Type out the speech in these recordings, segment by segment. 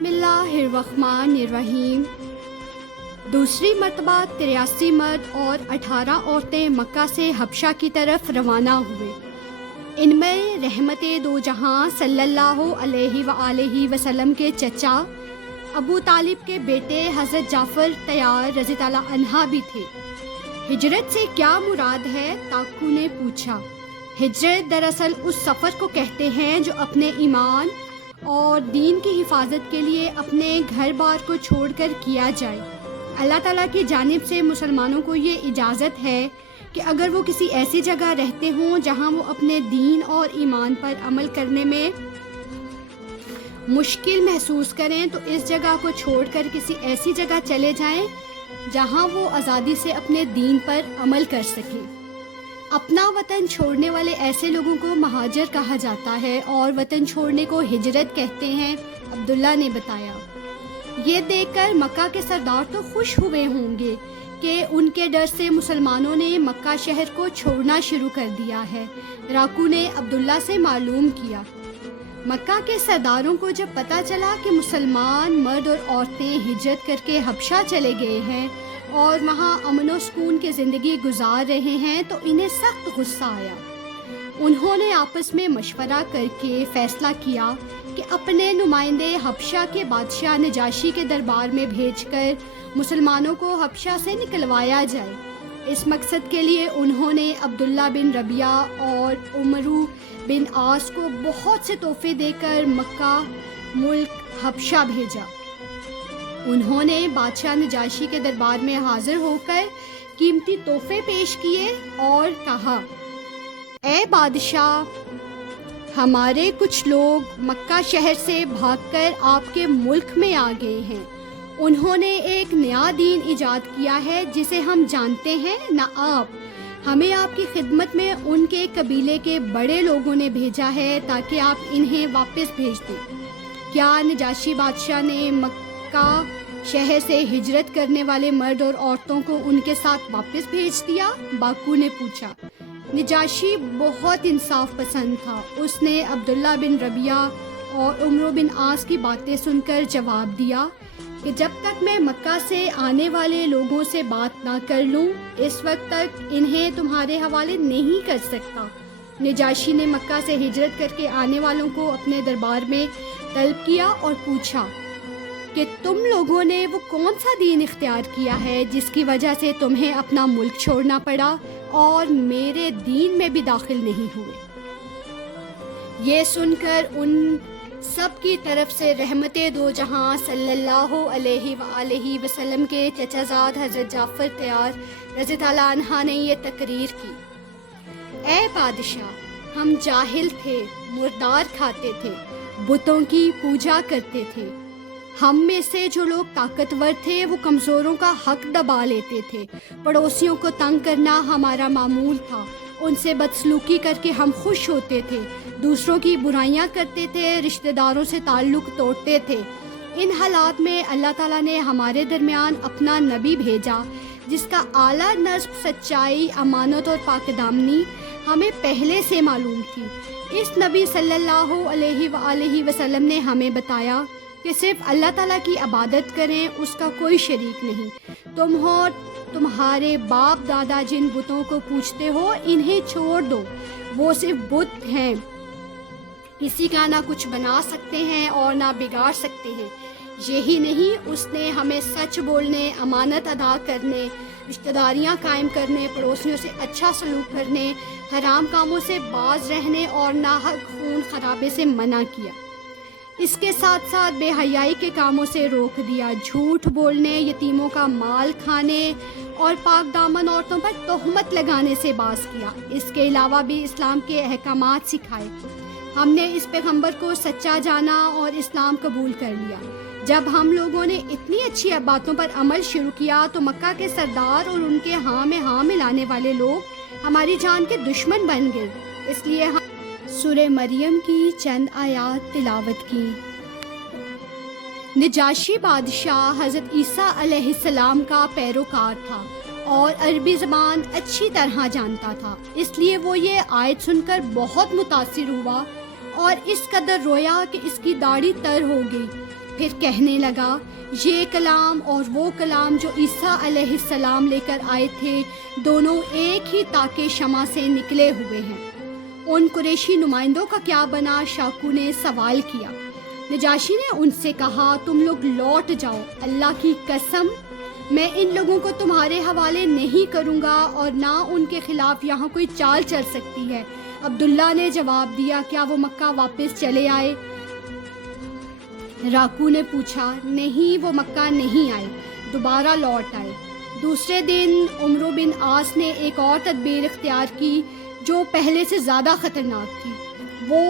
بسم اللہ الرحمن الرحیم۔ دوسری مرتبہ 83 مرد اور 18 عورتیں مکہ سے حبشہ کی طرف روانہ ہوئے۔ ان میں رحمت دو جہاں صلی اللہ علیہ وآلہ وسلم کے چچا ابو طالب کے بیٹے حضرت جعفر طیار رضی اللہ عنہ بھی تھے۔ ہجرت سے کیا مراد ہے؟ تاکو نے پوچھا۔ ہجرت دراصل اس سفر کو کہتے ہیں جو اپنے ایمان اور دین کی حفاظت کے لیے اپنے گھر بار کو چھوڑ کر کیا جائے۔ اللہ تعالیٰ کی جانب سے مسلمانوں کو یہ اجازت ہے کہ اگر وہ کسی ایسی جگہ رہتے ہوں جہاں وہ اپنے دین اور ایمان پر عمل کرنے میں مشکل محسوس کریں تو اس جگہ کو چھوڑ کر کسی ایسی جگہ چلے جائیں جہاں وہ آزادی سے اپنے دین پر عمل کر سکیں۔ اپنا وطن چھوڑنے والے ایسے لوگوں کو مہاجر کہا جاتا ہے اور وطن چھوڑنے کو ہجرت کہتے ہیں، عبداللہ نے بتایا۔ یہ دیکھ کر مکہ کے سردار تو خوش ہوئے ہوں گے کہ ان کے ڈر سے مسلمانوں نے مکہ شہر کو چھوڑنا شروع کر دیا ہے، راکو نے عبداللہ سے معلوم کیا۔ مکہ کے سرداروں کو جب پتہ چلا کہ مسلمان مرد اور عورتیں ہجرت کر کے حبشہ چلے گئے ہیں اور وہاں امن و سکون کی زندگی گزار رہے ہیں تو انہیں سخت غصہ آیا۔ انہوں نے آپس میں مشورہ کر کے فیصلہ کیا کہ اپنے نمائندے حبشہ کے بادشاہ نجاشی کے دربار میں بھیج کر مسلمانوں کو حبشہ سے نکلوایا جائے۔ اس مقصد کے لیے انہوں نے عبداللہ بن ربیعہ اور عمرو بن عاص کو بہت سے تحفے دے کر مکہ ملک حبشہ بھیجا۔ انہوں نے بادشاہ نجاشی کے دربار میں حاضر ہو کر قیمتی تحفے پیش کیے اور کہا، اے بادشاہ، ہمارے کچھ لوگ مکہ شہر سے بھاگ کر آپ کے ملک میں آ گئے ہیں۔ انہوں نے ایک نیا دین ایجاد کیا ہے جسے ہم جانتے ہیں نہ آپ۔ ہمیں آپ کی خدمت میں ان کے قبیلے کے بڑے لوگوں نے بھیجا ہے تاکہ آپ انہیں واپس بھیج دیں۔ کیا نجاشی بادشاہ نے مکہ شہر سے ہجرت کرنے والے مرد اور عورتوں کو ان کے ساتھ واپس بھیج دیا؟ باکو نے پوچھا۔ نجاشی بہت انصاف پسند تھا۔ اس نے عبداللہ بن ربیعہ اور عمرو بن عاص کی باتیں سن کر جواب دیا کہ جب تک میں مکہ سے آنے والے لوگوں سے بات نہ کر لوں اس وقت تک انہیں تمہارے حوالے نہیں کر سکتا۔ نجاشی نے مکہ سے ہجرت کر کے آنے والوں کو اپنے دربار میں طلب کیا اور پوچھا کہ تم لوگوں نے وہ کون سا دین اختیار کیا ہے جس کی وجہ سے تمہیں اپنا ملک چھوڑنا پڑا اور میرے دین میں بھی داخل نہیں ہوئے۔ یہ سن کر ان سب کی طرف سے رحمت دو جہاں صلی اللہ علیہ وآلہ وسلم کے چچا زاد حضرت جعفر طیار رضی اللہ عنہ نے یہ تقریر کی، اے بادشاہ، ہم جاہل تھے، مردار کھاتے تھے، بتوں کی پوجا کرتے تھے۔ ہم میں سے جو لوگ طاقتور تھے وہ کمزوروں کا حق دبا لیتے تھے۔ پڑوسیوں کو تنگ کرنا ہمارا معمول تھا، ان سے بدسلوکی کر کے ہم خوش ہوتے تھے، دوسروں کی برائیاں کرتے تھے، رشتہ داروں سے تعلق توڑتے تھے۔ ان حالات میں اللہ تعالیٰ نے ہمارے درمیان اپنا نبی بھیجا جس کا اعلیٰ نصب، سچائی، امانت اور پاک دامنی ہمیں پہلے سے معلوم تھی۔ اس نبی صلی اللہ علیہ وآلہ وسلم نے ہمیں بتایا کہ صرف اللہ تعالیٰ کی عبادت کریں، اس کا کوئی شریک نہیں۔ تم ہو تمہارے باپ دادا جن بتوں کو پوجتے ہو انہیں چھوڑ دو، وہ صرف بت ہیں، کسی کا نہ کچھ بنا سکتے ہیں اور نہ بگاڑ سکتے ہیں۔ یہی نہیں، اس نے ہمیں سچ بولنے، امانت ادا کرنے، رشتہ داریاں قائم کرنے، پڑوسیوں سے اچھا سلوک کرنے، حرام کاموں سے باز رہنے اور ناحق خون خرابے سے منع کیا۔ اس کے ساتھ ساتھ بے حیائی کے کاموں سے روک دیا، جھوٹ بولنے، یتیموں کا مال کھانے اور پاک دامن عورتوں پر تہمت لگانے سے باز کیا۔ اس کے علاوہ بھی اسلام کے احکامات سکھائے۔ ہم نے اس پیغمبر کو سچا جانا اور اسلام قبول کر لیا۔ جب ہم لوگوں نے اتنی اچھی باتوں پر عمل شروع کیا تو مکہ کے سردار اور ان کے ہاں میں ہاں ملانے والے لوگ ہماری جان کے دشمن بن گئے۔ اس لیے ہم سورہ مریم کی چند آیات تلاوت کی۔ نجاشی بادشاہ حضرت عیسیٰ علیہ السلام کا پیروکار تھا اور عربی زبان اچھی طرح جانتا تھا، اس لیے وہ یہ آیت سن کر بہت متاثر ہوا اور اس قدر رویا کہ اس کی داڑھی تر ہو گئی۔ پھر کہنے لگا یہ کلام اور وہ کلام جو عیسیٰ علیہ السلام لے کر آئے تھے دونوں ایک ہی تاکے شمع سے نکلے ہوئے ہیں۔ ان قریشی نمائندوں کا کیا بنا؟ شاکو نے سوال کیا۔ نجاشی نے ان سے کہا تم لوگ لوٹ جاؤ، اللہ کی قسم میں ان لوگوں کو تمہارے حوالے نہیں کروں گا اور نہ ان کے خلاف یہاں کوئی چال چل سکتی ہے۔ عبداللہ نے جواب دیا کیا وہ مکہ واپس چلے آئے؟ راکو نے پوچھا نہیں، وہ مکہ نہیں آئے، دوبارہ لوٹ آئے۔ دوسرے دن عمرو بن عاص نے ایک اور تدبیر اختیار کی جو پہلے سے زیادہ خطرناک تھی۔ وہ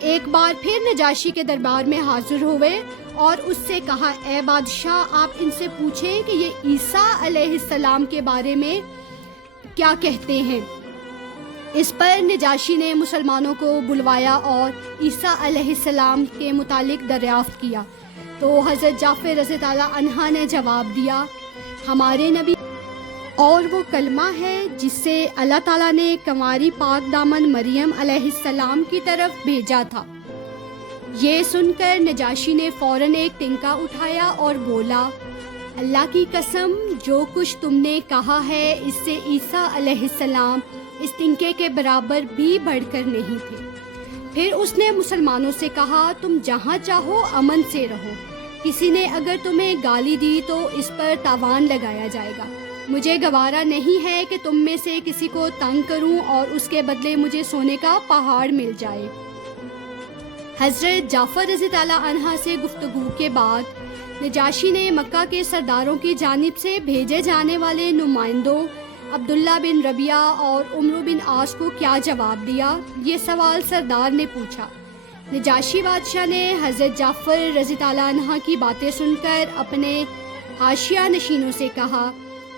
ایک بار پھر نجاشی کے دربار میں حاضر ہوئے اور اس سے کہا اے بادشاہ آپ ان سے پوچھیں کہ یہ عیسیٰ علیہ السلام کے بارے میں کیا کہتے ہیں۔ اس پر نجاشی نے مسلمانوں کو بلوایا اور عیسیٰ علیہ السلام کے متعلق دریافت کیا تو حضرت جعفر رضی اللہ عنہ نے جواب دیا ہمارے نبی اور وہ کلمہ ہے جس سے اللہ تعالیٰ نے کنواری پاک دامن مریم علیہ السلام کی طرف بھیجا تھا۔ یہ سن کر نجاشی نے فوراً ایک تنکا اٹھایا اور بولا اللہ کی قسم جو کچھ تم نے کہا ہے اس سے عیسیٰ علیہ السلام اس تنکے کے برابر بھی بڑھ کر نہیں تھے۔ پھر اس نے مسلمانوں سے کہا تم جہاں چاہو امن سے رہو، کسی نے اگر تمہیں گالی دی تو اس پر تاوان لگایا جائے گا۔ مجھے گوارا نہیں ہے کہ تم میں سے کسی کو تنگ کروں اور اس کے بدلے مجھے سونے کا پہاڑ مل جائے۔ حضرت جعفر رضی اللہ عنہ سے گفتگو کے بعد نجاشی نے مکہ کے سرداروں کی جانب سے بھیجے جانے والے نمائندوں عبداللہ بن ربیعہ اور عمرو بن عاص کو کیا جواب دیا؟ یہ سوال سردار نے پوچھا۔ نجاشی بادشاہ نے حضرت جعفر رضی اللہ عنہ کی باتیں سن کر اپنے حاشیہ نشینوں سے کہا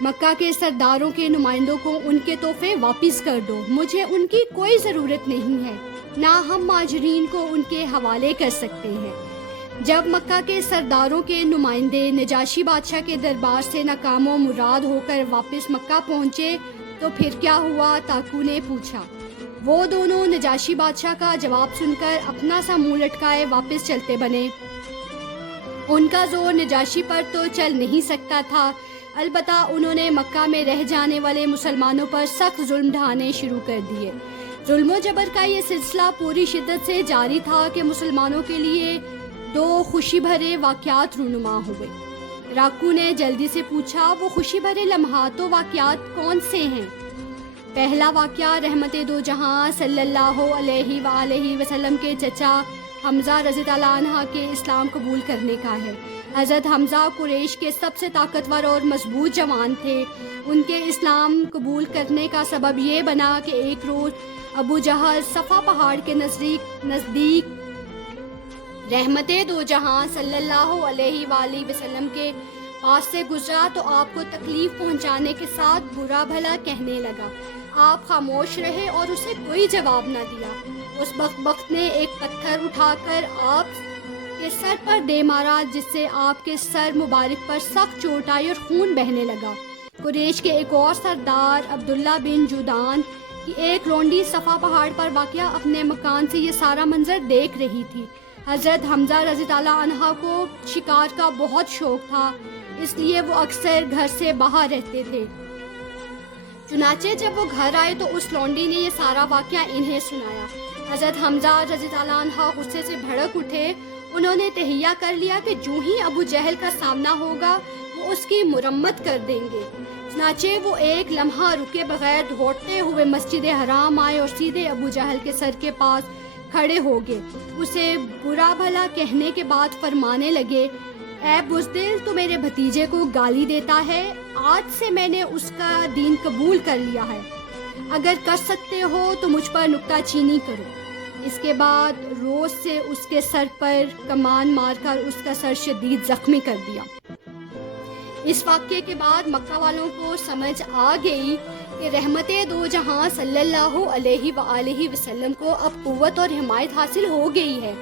مکہ کے سرداروں کے نمائندوں کو ان کے تحفے واپس کر دو، مجھے ان کی کوئی ضرورت نہیں ہے، نہ ہم مہاجرین کو ان کے حوالے کر سکتے ہیں۔ جب مکہ کے سرداروں کے نمائندے نجاشی بادشاہ کے دربار سے ناکام و مراد ہو کر واپس مکہ پہنچے تو پھر کیا ہوا؟ تاکو نے پوچھا۔ وہ دونوں نجاشی بادشاہ کا جواب سن کر اپنا سا منہ لٹکائے واپس چلتے بنے۔ ان کا زور نجاشی پر تو چل نہیں سکتا تھا، البتہ انہوں نے مکہ میں رہ جانے والے مسلمانوں پر سخت ظلم ڈھانے شروع کر دیے۔ ظلم و جبر کا یہ سلسلہ پوری شدت سے جاری تھا کہ مسلمانوں کے لیے دو خوشی بھرے واقعات رونما ہوئے۔ راکو نے جلدی سے پوچھا وہ خوشی بھرے لمحات و واقعات کون سے ہیں؟ پہلا واقعہ رحمت دو جہاں صلی اللہ علیہ وآلہ وسلم کے چچا حمزہ رضی اللہ عنہ کے اسلام قبول کرنے کا ہے۔ حضرت حمزہ قریش کے سب سے طاقتور اور مضبوط جوان تھے۔ ان کے اسلام قبول کرنے کا سبب یہ بنا کہ ایک روز ابو جہل صفا پہاڑ کے نزدیک رحمت دو جہاں صلی اللہ علیہ وآلہ وسلم کے پاس سے گزرا تو آپ کو تکلیف پہنچانے کے ساتھ برا بھلا کہنے لگا۔ آپ خاموش رہے اور اسے کوئی جواب نہ دیا۔ اس بدبخت نے ایک پتھر اٹھا کر آپ کے سر پر دے مارا جس سے آپ کے سر مبارک پر سخت چوٹ آئی اور خون بہنے لگا۔ قریش کے ایک اور سردار عبداللہ بن جودان کی ایک لونڈی صفا پہاڑ پر واقع اپنے مکان سے یہ سارا منظر دیکھ رہی تھی۔ حضرت حمزہ رضی اللہ عنہ کو شکار کا بہت شوق تھا، اس لیے وہ اکثر گھر سے باہر رہتے تھے۔ چنانچہ جب وہ گھر آئے تو اس لونڈی نے یہ سارا واقعہ انہیں سنایا۔ حضرت حمزہ رضی اللہ عنہ غصے سے بھڑک اٹھے۔ انہوں نے تہیہ کر لیا کہ جو ہی ابو جہل کا سامنا ہوگا وہ اس کی مرمت کر دیں گے۔ چنانچہ وہ ایک لمحہ رکے بغیر دوڑتے ہوئے مسجد حرام آئے اور سیدھے ابو جہل کے سر کے پاس کھڑے ہو گئے۔ اسے برا بھلا کہنے کے بعد فرمانے لگے اے بزدل تو میرے بھتیجے کو گالی دیتا ہے، آج سے میں نے اس کا دین قبول کر لیا ہے، اگر کر سکتے ہو تو مجھ پر نکتہ چینی کرو۔ اس کے بعد روز سے اس کے سر پر کمان مار کر اس کا سر شدید زخمی کر دیا۔ اس واقعے کے بعد مکہ والوں کو سمجھ آ گئی کہ رحمت دو جہاں صلی اللہ علیہ وآلہ وسلم کو اب قوت اور حمایت حاصل ہو گئی ہے۔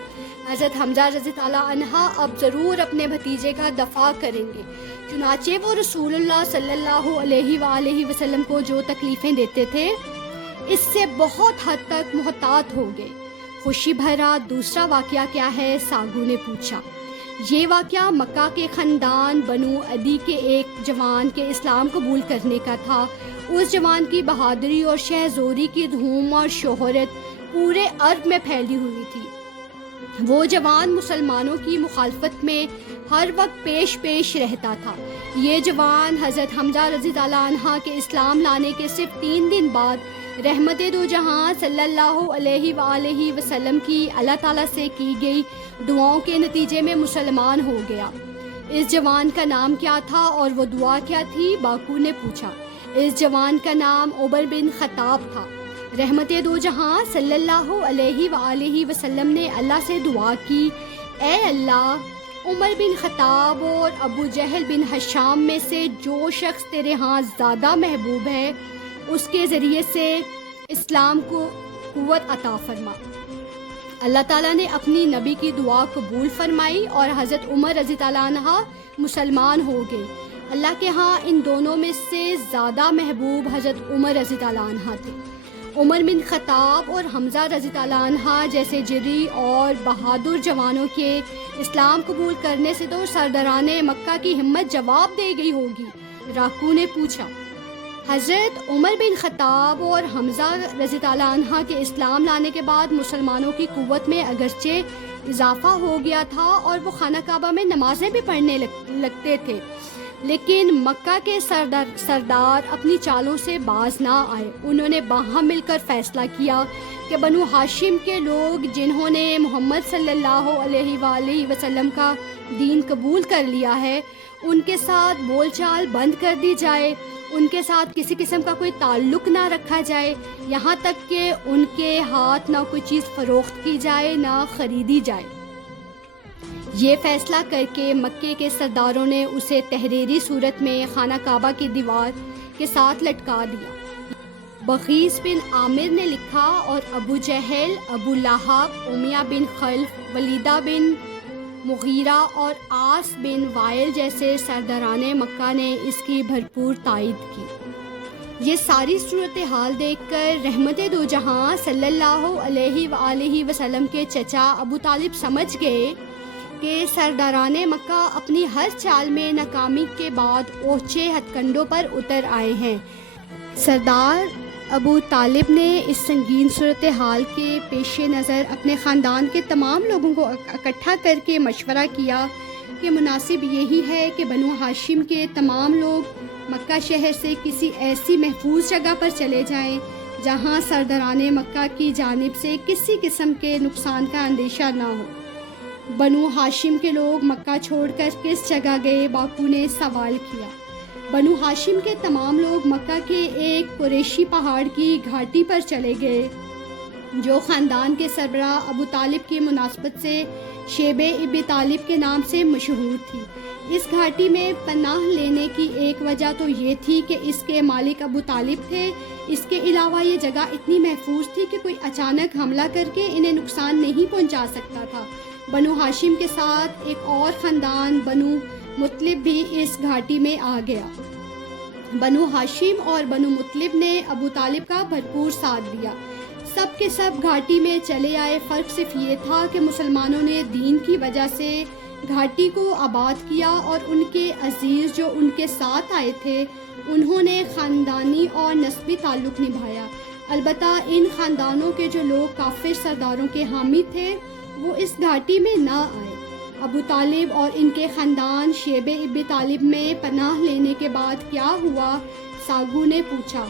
حضرت حمزہ رضی اللہ عنہ اب ضرور اپنے بھتیجے کا دفاع کریں گے۔ چنانچہ وہ رسول اللہ صلی اللہ علیہ وآلہ وسلم کو جو تکلیفیں دیتے تھے اس سے بہت حد تک محتاط ہو گئے۔ خوشی بھرا دوسرا واقعہ کیا ہے؟ ساگو نے پوچھا۔ یہ واقعہ مکہ کے خاندان بنو عدی کے ایک جوان کے اسلام قبول کرنے کا تھا۔ اس جوان کی بہادری اور شہزوری کی دھوم اور شہرت پورے عرب میں پھیلی ہوئی تھی۔ وہ جوان مسلمانوں کی مخالفت میں ہر وقت پیش رہتا تھا۔ یہ جوان حضرت حمزہ رضی اللہ عنہ کے اسلام لانے کے صرف 3 دن بعد رحمت دو جہاں صلی اللہ علیہ وآلہ وسلم کی اللہ تعالیٰ سے کی گئی دعاؤں کے نتیجے میں مسلمان ہو گیا۔ اس جوان کا نام کیا تھا اور وہ دعا کیا تھی؟ باقو نے پوچھا۔ اس جوان کا نام عمر بن خطاب تھا۔ رحمت دو جہاں صلی اللہ علیہ وآلہ وسلم نے اللہ سے دعا کی، اے اللہ، عمر بن خطاب اور ابو جہل بن ہشام میں سے جو شخص تیرے ہاں زیادہ محبوب ہے اس کے ذریعے سے اسلام کو قوت عطا فرما۔ اللہ تعالیٰ نے اپنی نبی کی دعا قبول فرمائی اور حضرت عمر رضی اللہ عنہ مسلمان ہو گئے۔ اللہ کے ہاں ان دونوں میں سے زیادہ محبوب حضرت عمر رضی اللہ عنہ تھے۔ عمر بن خطاب اور حمزہ رضی اللہ عنہ جیسے جری اور بہادر جوانوں کے اسلام قبول کرنے سے تو سرداران مکہ کی ہمت جواب دے گئی ہوگی۔ راکو نے پوچھا۔ حضرت عمر بن خطاب اور حمزہ رضی اللہ عنہ کے اسلام لانے کے بعد مسلمانوں کی قوت میں اگرچہ اضافہ ہو گیا تھا اور وہ خانہ کعبہ میں نمازیں بھی پڑھنے لگتے تھے، لیکن مکہ کے سردار اپنی چالوں سے باز نہ آئے۔ انہوں نے باہم مل کر فیصلہ کیا کہ بنو ہاشم کے لوگ جنہوں نے محمد صلی اللہ علیہ وآلہ وسلم کا دین قبول کر لیا ہے ان کے ساتھ بول چال بند کر دی جائے، ان کے ساتھ کسی قسم کا کوئی تعلق نہ رکھا جائے، یہاں تک کہ ان کے ہاتھ نہ کوئی چیز فروخت کی جائے نہ خریدی جائے۔ یہ فیصلہ کر کے مکے کے سرداروں نے اسے تحریری صورت میں خانہ کعبہ کی دیوار کے ساتھ لٹکا دیا۔ بخیس بن عامر نے لکھا اور ابو جہل، ابو لہب، امیہ بن خلف، ولیدہ بن مغیرہ اور عاص بن وائل جیسے سرداران مکہ نے اس کی بھرپور تائید کی۔ یہ ساری صورتحال دیکھ کر رحمت دو جہاں صلی اللہ علیہ وآلہ وسلم کے چچا ابو طالب سمجھ گئے کہ سرداران مکہ اپنی ہر چال میں ناکامی کے بعد اونچے ہتھ کنڈوں پر اتر آئے ہیں۔ سردار ابو طالب نے اس سنگین صورتحال کے پیش نظر اپنے خاندان کے تمام لوگوں کو اکٹھا کر کے مشورہ کیا کہ مناسب یہی ہے کہ بنو ہاشم کے تمام لوگ مکہ شہر سے کسی ایسی محفوظ جگہ پر چلے جائیں جہاں سرداران مکہ کی جانب سے کسی قسم کے نقصان کا اندیشہ نہ ہو۔ بنو ہاشم کے لوگ مکہ چھوڑ کر کس جگہ گئے؟ باقو نے سوال کیا۔ بنو ہاشم کے تمام لوگ مکہ کے ایک قریشی پہاڑ کی گھاٹی پر چلے گئے جو خاندان کے سربراہ ابو طالب کی مناسبت سے شیب ابی طالب کے نام سے مشہور تھی۔ اس گھاٹی میں پناہ لینے کی ایک وجہ تو یہ تھی کہ اس کے مالک ابو طالب تھے، اس کے علاوہ یہ جگہ اتنی محفوظ تھی کہ کوئی اچانک حملہ کر کے انہیں نقصان نہیں پہنچا سکتا تھا۔ بنو ہاشم کے ساتھ ایک اور خاندان بنو مطلب بھی اس گھاٹی میں آ گیا۔ بنو ہاشم اور بنو مطلب نے ابو طالب کا بھرپور ساتھ دیا۔ سب کے سب گھاٹی میں چلے آئے۔ فرق صرف یہ تھا کہ مسلمانوں نے دین کی وجہ سے گھاٹی کو آباد کیا اور ان کے عزیز جو ان کے ساتھ آئے تھے انہوں نے خاندانی اور نسبی تعلق نبھایا۔ البتہ ان خاندانوں کے جو لوگ کافر سرداروں کے حامی تھے وہ اس گھاٹی میں نہ آئے۔ ابو طالب اور ان کے خاندان شیب ابی طالب میں پناہ لینے کے بعد کیا ہوا؟ ساگو نے پوچھا۔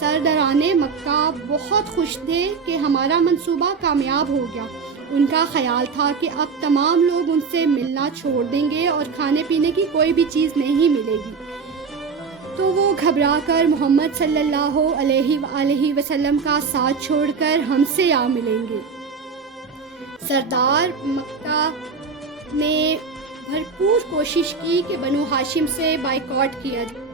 سرداران مکہ بہت خوش تھے کہ ہمارا منصوبہ کامیاب ہو گیا۔ ان کا خیال تھا کہ اب تمام لوگ ان سے ملنا چھوڑ دیں گے اور کھانے پینے کی کوئی بھی چیز نہیں ملے گی، تو وہ گھبرا کر محمد صلی اللہ علیہ وآلہ وسلم کا ساتھ چھوڑ کر ہم سے آ ملیں گے۔ سردار مکہ نے بھرپور کوشش کی کہ بنو ہاشم سے بائیکاٹ کیا جائے۔